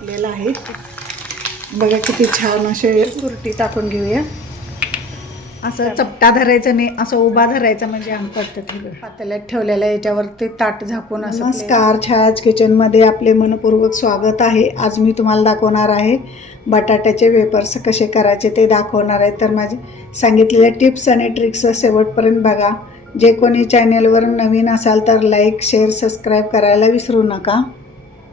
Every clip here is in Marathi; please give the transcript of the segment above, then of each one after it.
टाकलेलं आहे. बघा किती छान असे तुरटी टाकून घेऊया. असं चपटा धरायचं नाही, असं उभा धरायचं म्हणजे आमचं पातेल्यात ठेवलेलं याच्यावरती ताट झाकून असं. नमस्कार, छायाज किचनमध्ये आपले मनपूर्वक स्वागत आहे. आज मी तुम्हाला दाखवणार आहे बटाट्याचे वेपर्स कसे करायचे ते दाखवणार आहे. तर माझे सांगितलेल्या टिप्स आणि ट्रिक्स शेवटपर्यंत बघा. जे कोणी चॅनेलवर नवीन असाल तर लाईक, शेअर, सबस्क्राईब करायला विसरू नका.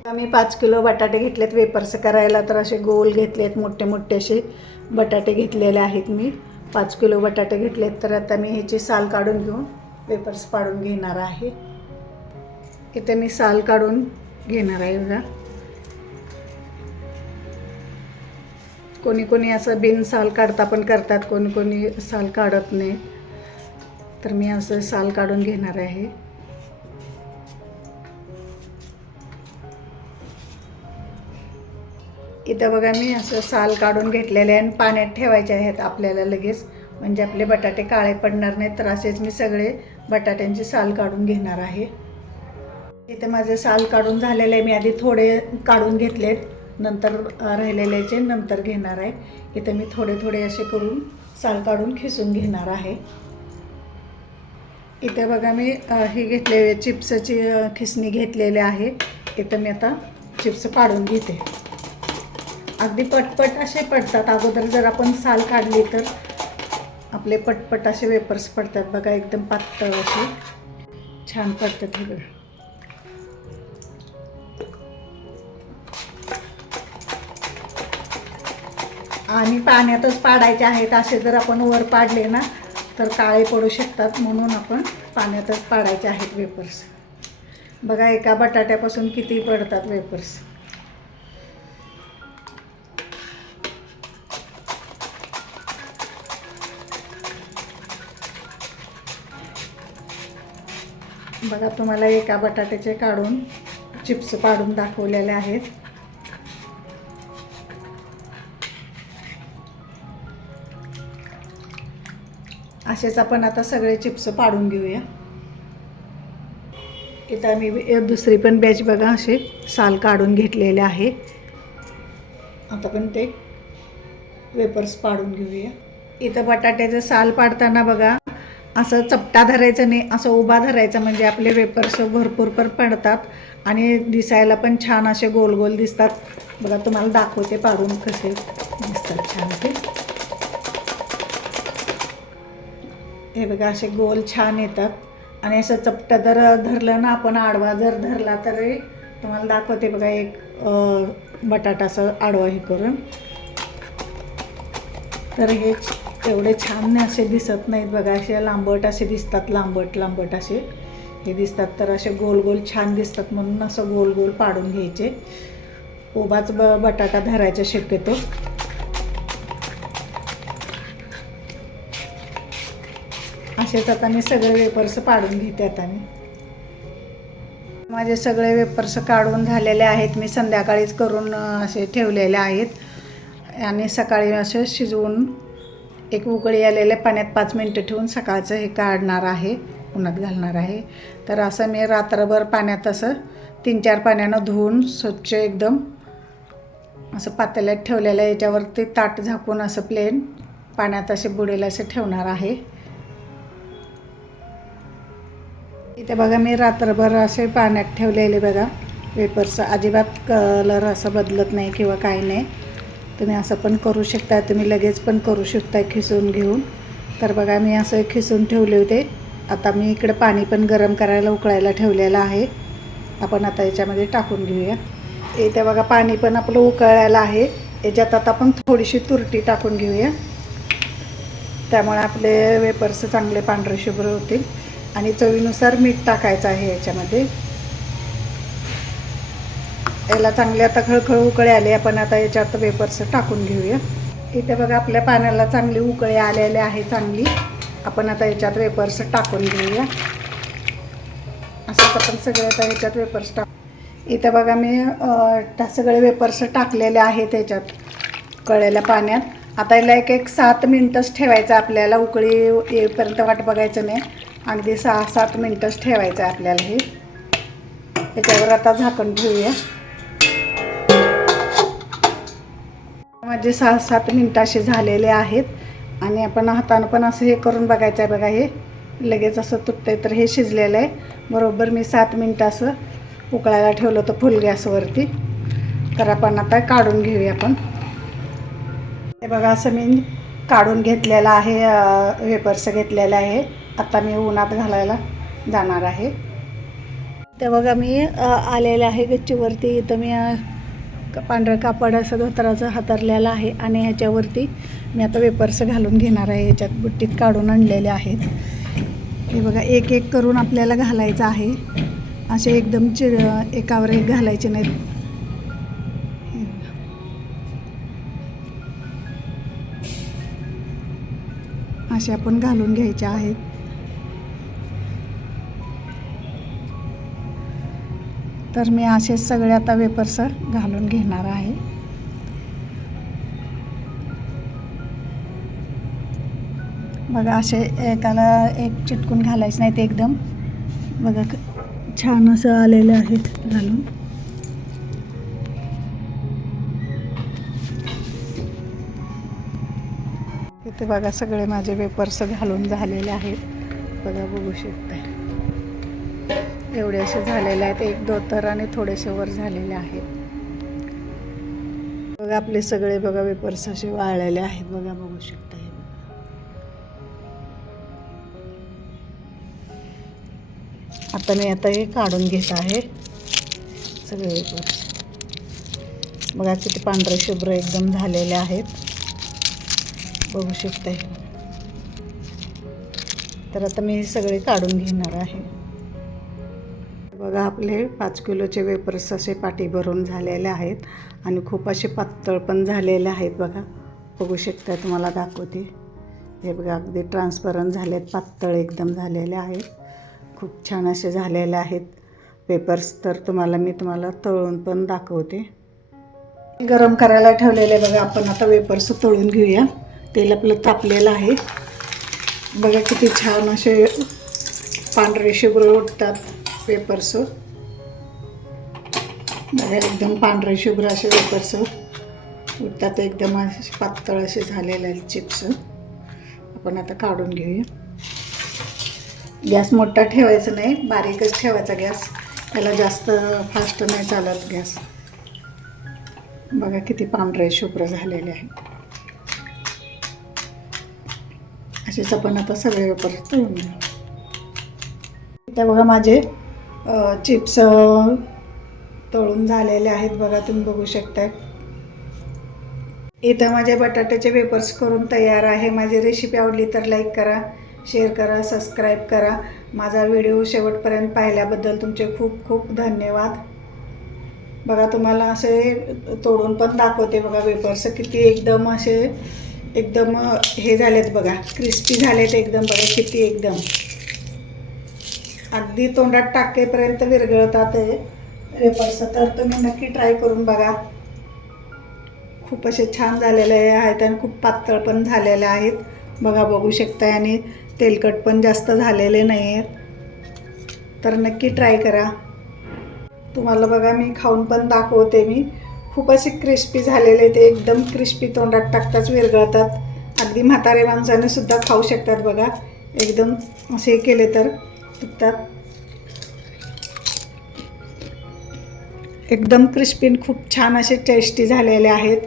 मी 5 किलो बटाटे घेतलेत वेपर्स करायला. तर असे गोल घेतलेत, मोठे मोठे असे बटाटे घेतलेले आहेत. मी 5 किलो बटाटे घेतलेत. तर आता मी ह्याची साल काढून घेऊन वेपर्स पाडून घेणार आहे. इथे मी साल काढून घेणार आहे. बघा, कोणी कोणी असं बिन साल काढता पण करतात, कोणी कोणी साल काढत नाही. तर मी असं साल काढून घेणार आहे. इथं बघा मी असं साल काढून घेतलेले आहे आणि पाण्यात ठेवायचे आहेत आपल्याला लगेच, म्हणजे आपले बटाटे काळे पडणार नाहीत. तर असेच मी सगळे बटाट्यांची साल काढून घेणार आहे. इथे माझे साल काढून झालेले आहे. मी आधी थोडे काढून घेतलेत, नंतर राहिलेल्याचे नंतर घेणार आहे. इथे मी थोडे थोडे असे करून साल काढून खिसून घेणार आहे. इथे बघा मी ही घेतलेली चिप्सची खिसणी घेतलेली आहे. इथं मी आता चिप्स पाडून घेते. अगदी पटपट असे पडतात. अगोदर जर आपण साल काढली तर आपले पटपट असे वेपर्स पडतात. बघा, एकदम पातळ असे छान पडतात. हे बघा, आणि पाण्यातच पाडायचे आहेत. असे जर आपण वर पाडले ना तर काळे पडू शकतात, म्हणून आपण पाण्यातच पाडायचे आहेत वेपर्स. बघा, एका बटाट्यापासून किती पडतात वेपर्स. बघा, तुम्हाला एका बटाट्याचे काढून चिप्स पाडून दाखवलेले आहेत. असेच आपण आता सगळे चिप्स पाडून घेऊया. इथं मी दुसरी पण बॅच बघा असे साल काढून घेतलेले आहे. आता पण ते वेपर्स पाडून घेऊया. इथं बटाट्याचं साल पाडताना बघा असं चपटा धरायचं नाही, असं उभा धरायचं म्हणजे आपले वेपर्स भरपूर पण पडतात आणि दिसायला पण छान असे गोल गोल दिसतात. बघा, तुम्हाला दाखवते पाडून कसे दिसतात छान ते. हे बघा, असे गोल छान येतात. आणि असं चपटा जर धरलं ना आपण, आडवा जर धरला तर तुम्हाला दाखवते. बघा, एक बटाटा असं आडवा हे करून, तर हे एवढे छान असे दिसत नाहीत. बघा, असे लांबट असे दिसतात, लांबट लांबट असे हे दिसतात. तर असे गोल गोल छान दिसतात, म्हणून असं गोल गोल पाडून घ्यायचे. उभाच बटाटा धरायचा शक्यतो. असेच आता मी सगळे वेपर्स पाडून घेते. आता मी माझे सगळे वेपर्स काढून झालेले आहेत. मी संध्याकाळीच करून असे ठेवलेले आहेत आणि सकाळी असे शिजवून एक उकळी आलेल्या पाण्यात 5 मिनटं ठेवून सकाळचं हे काढणार आहे, उन्हात घालणार आहे. तर असं मी रात्रभर पाण्यात असं 3-4 पाण्यानं धुवून स्वच्छ एकदम असं पातेल्यात ठेवलेलं आहे. याच्यावरती ताट झाकून असं प्लेन पाण्यात असे बुडेल असे ठेवणार आहे. इथे बघा, मी रात्रभर असे पाण्यात ठेवलेले. बघा, वेपर्स अजिबात कलर असं बदलत नाही किंवा काही नाही. तुम्ही असं पण करू शकता, तुम्ही लगेच पण करू शकता खिसून घेऊन. तर बघा, मी असं खिसून ठेवले होते. आता मी इकडे पाणी पण गरम करायला उकळायला ठेवलेलं आहे. आपण आता याच्यामध्ये टाकून घेऊया. इथे बघा, पाणी पण आपलं उकळायला आहे. याच्यात आता आपण थोडीशी तुरटी टाकून घेऊया, त्यामुळे आपले वेपर्स चांगले पांढरे शुभ्र होतील. आणि चवीनुसार मीठ टाकायचं आहे याच्यामध्ये. याला चांगले आता खळखळ उकळे आले. आपण आता याच्यात वेपर्स टाकून घेऊया. इथे बघा, आपल्या पाण्याला चांगली उकळे आलेले आहे चांगली. आपण आता याच्यात वेपर्स टाकून घेऊया. असंच आपण सगळे आता याच्यात वेपर्स इथे बघा, मी सगळे वेपर्स टाकलेले आहेत याच्यात उकळलेल्या पाण्यात. आता याला एक 7 मिनटंच ठेवायचं आपल्याला. उकळी येईपर्यंत वाट बघायचं नाही, अगदी 6-7 मिनटंच ठेवायचं आहे आपल्याला हे. त्याच्यावर आता झाकण ठेवूया. माझे 6-7 मिनटं असे झालेले आहेत आणि आपण हातानं पण असं हे करून बघायचं आहे बघा. हे लगेच असं तुटतंय तर हे शिजलेलं आहे. बरोबर मी 7 मिनटं असं उकळायला ठेवलं होतं फुल गॅसवरती. तर आपण आता काढून घेऊया आपण. हे बघा असं मी काढून घेतलेलं आहे, वेपर्स घेतलेलं आहे. आता मी उन्हात घालायला जाणार आहे. ते बघा मी आलेलं आहे गच्चीवरती. इथं मी पांढरं कापड असं धोतराचं हातरलेलं आहे आणि ह्याच्यावरती मी आता वेपर्स घालून घेणार आहे. ह्याच्यात बुट्टीत काढून आणलेले आहेत. हे बघा एक एक करून आपल्याला घालायचं आहे. असे एकदम एकावर एक घालायचे नाहीत. असे आपण घालून घ्यायचे आहेत. तर मी असे सगळे आता वेपर्स घालून घेणार आहे. बघा असे एकाला एक चिटकून घालायचं नाही. ते एकदम बघा छान असं आलेलं आहे घालून. इथे बघा सगळे माझे वेपर्स घालून झालेले आहेत. बघा बघू शकताय एवढे असे झालेले आहेत. एक दोतर आणि थोडेसे वर झालेले आहेत. बघा आपले सगळे बघा वेपर्स असे वाळलेले आहेत. बघा बघू शकताय. आता मी हे काढून घेत आहे सगळे वेपर्स. बघा किती पांढरे शुभ्र एकदम झालेले आहेत. बघू शकताय. तर आता मी हे सगळे काढून घेणार आहे. बघा आपले 5 किलोचे वेपर्स असे पाटी भरून झालेले आहेत आणि खूप असे पातळ पण झालेले आहेत. बघा बघू शकता, तुम्हाला दाखवते. हे बघा अगदी ट्रान्सपरंट झालेत, पातळ एकदम झालेले आहेत. खूप छान असे झालेले आहेत वेपर्स. तर मी तुम्हाला तळून पण दाखवते. गरम करायला ठेवलेले बघा. आपण आता वेपर्स तळून घेऊया. तेल आपलं तापलेलं आहे. बघा किती छान असे पांढरे शुभ्र उठतात वेपर्स. बघा एकदम पांढरे शुभ्र असे वेपर्स उठतात. एकदम असे पातळ असे झालेले आहेत चिप्स. आपण आता काढून घेऊया. गॅस मोठा ठेवायचा नाही, बारीकच ठेवायचा गॅस. त्याला जास्त फास्ट नाही चालत गॅस. बघा किती पांढरे शुभ्र झालेले आहे. असेच आपण आता सगळे वेपर्स तळून घेऊ. इथे बघा माझे चिप्स तळून झालेले आहेत. बघा तुम्ही बघू शकता. इथं माझे बटाट्याचे वेपर्स करून तयार आहे. माझी रेसिपी आवडली तर लाईक करा, शेअर करा, सबस्क्राईब करा. माझा व्हिडिओ शेवटपर्यंत पाहिल्याबद्दल तुमचे खूप खूप धन्यवाद. बघा तुम्हाला असे तोडून पण दाखवते. बघा वेपर्स किती एकदम असे एकदम हे झालेत बघा, क्रिस्पी झालेत एकदम. बघा किती एकदम अगदी तोंडात टाकेपर्यंत विरघळतात वेपर्स. तर तुम्ही नक्की ट्राय करून बघा. खूप असे छान झालेले आहेत आणि खूप पातळ पण झालेले आहेत. बघा बघू शकताय. आणि तेलकट पण जास्त झालेले नाही आहेत. तर नक्की ट्राय करा. तुम्हाला बघा मी खाऊन पण दाखवते. मी खूप असे क्रिस्पी झालेले, ते एकदम क्रिस्पी तोंडात टाकताच विरघळतात. अगदी म्हातारे माणसाने सुद्धा खाऊ शकतात. बघा एकदम असे केले तर तुटतात. एकदम क्रिस्पी खूप छान असे टेस्टी झालेले आहेत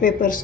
वेपर्स.